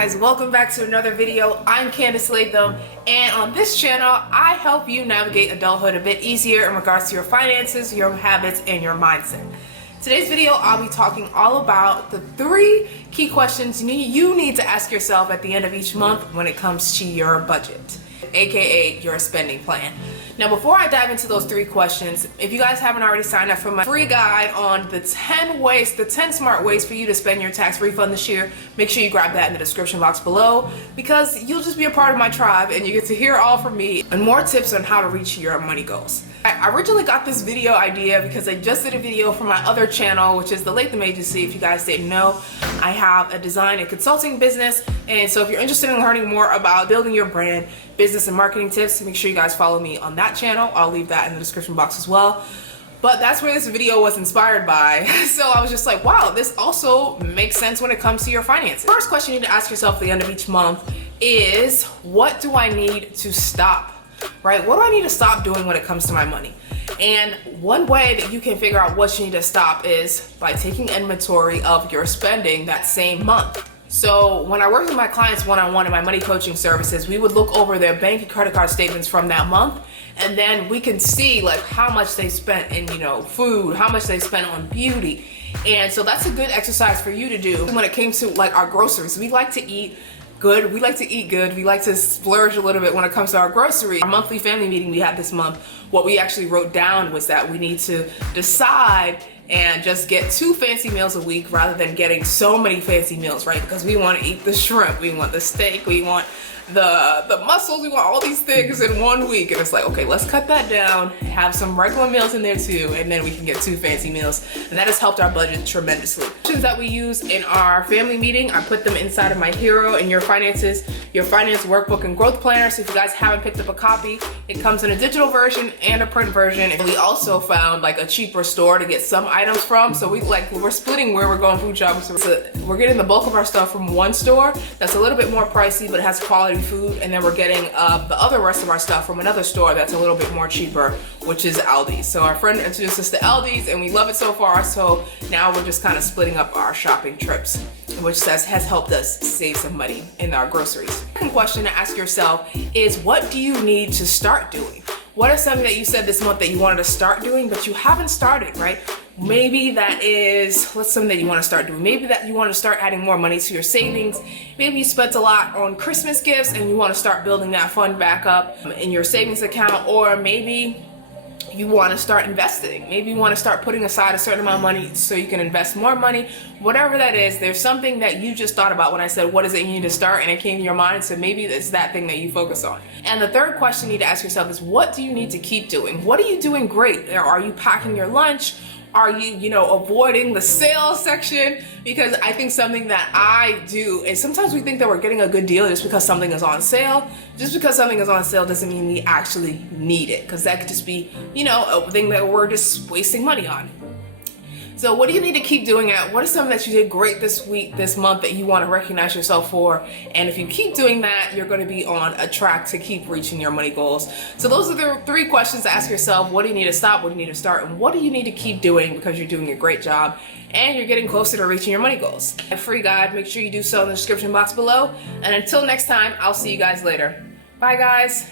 Guys, welcome back to another video. I'm Candice Latham, and on this channel I help you navigate adulthood a bit easier in regards to your finances, your habits, and your mindset. Today's video I'll be talking all about the 3 key questions you need to ask yourself at the end of each month when it comes to your budget, aka your spending plan. Now, before I dive into those 3 questions, if you guys haven't already signed up for my free guide on the 10 smart ways for you to spend your tax refund this year, make sure you grab that in the description box below, because you'll just be a part of my tribe and you get to hear all from me and more tips on how to reach your money goals. I originally got this video idea because I just did a video for my other channel, which is the Latham Agency. If you guys didn't know, I have a design and consulting business, and so if you're interested in learning more about building your brand, business and marketing tips, make sure you guys follow me on that channel. I'll leave that in the description box as well. But that's where this video was inspired by. So I was just like, wow, this also makes sense when it comes to your finances. First question you need to ask yourself at the end of each month is, what do I need to stop? Right? What do I need to stop doing when it comes to my money? And one way that you can figure out what you need to stop is by taking inventory of your spending that same month. So when I work with my clients one-on-one in my money coaching services, we would look over their bank and credit card statements from that month, and then we can see like how much they spent in, food, how much they spent on beauty. And so that's a good exercise for you to do when it came to like our groceries. We like to eat good. We like to splurge a little bit when it comes to our groceries. Our monthly family meeting we had this month, what we actually wrote down was that we need to decide and just get 2 fancy meals a week rather than getting so many fancy meals, right? Because we want to eat the shrimp, we want the steak, we want the mussels, we want all these things in 1 week. And it's like, okay, let's cut that down, have some regular meals in there too, and then we can get 2 fancy meals. And that has helped our budget tremendously. Questions that we use in our family meeting, I put them inside of my Hero and Your Finances, Your Finance Workbook and Growth Planner. So if you guys haven't picked up a copy, it comes in a digital version and a print version. And we also found like a cheaper store to get some items from. So we're splitting where we're going food shopping. So we're getting the bulk of our stuff from one store that's a little bit more pricey, but it has quality food, and then we're getting the rest of our stuff from another store that's a little bit more cheaper, which is Aldi's. So our friend introduced us to Aldi's and we love it so far, so now we're just kind of splitting up our shopping trips, which has helped us save some money in our groceries. Second question to ask yourself is, what do you need to start doing? What is something that you said this month that you wanted to start doing but you haven't started, right? Maybe that is, what's something that you want to start doing? Maybe that you want to start adding more money to your savings. Maybe you spent a lot on Christmas gifts and you want to start building that fund back up in your savings account. Or maybe you want to start investing. Maybe you want to start putting aside a certain amount of money so you can invest more money. Whatever that is, there's something that you just thought about when I said, what is it you need to start? And it came to your mind. So maybe it's that thing that you focus on. And the third question you need to ask yourself is, what do you need to keep doing? What are you doing great? Are you packing your lunch? Are you, avoiding the sales section? Because I think something that I do is sometimes we think that we're getting a good deal just because something is on sale. Just because something is on sale doesn't mean we actually need it, because that could just be, a thing that we're just wasting money on. So what do you need to keep doing at? What is something that you did great this week, this month, that you want to recognize yourself for? And if you keep doing that, you're going to be on a track to keep reaching your money goals. So those are the 3 questions to ask yourself. What do you need to stop? What do you need to start? And what do you need to keep doing because you're doing a great job and you're getting closer to reaching your money goals? A free guide, make sure you do so in the description box below. And until next time, I'll see you guys later. Bye, guys.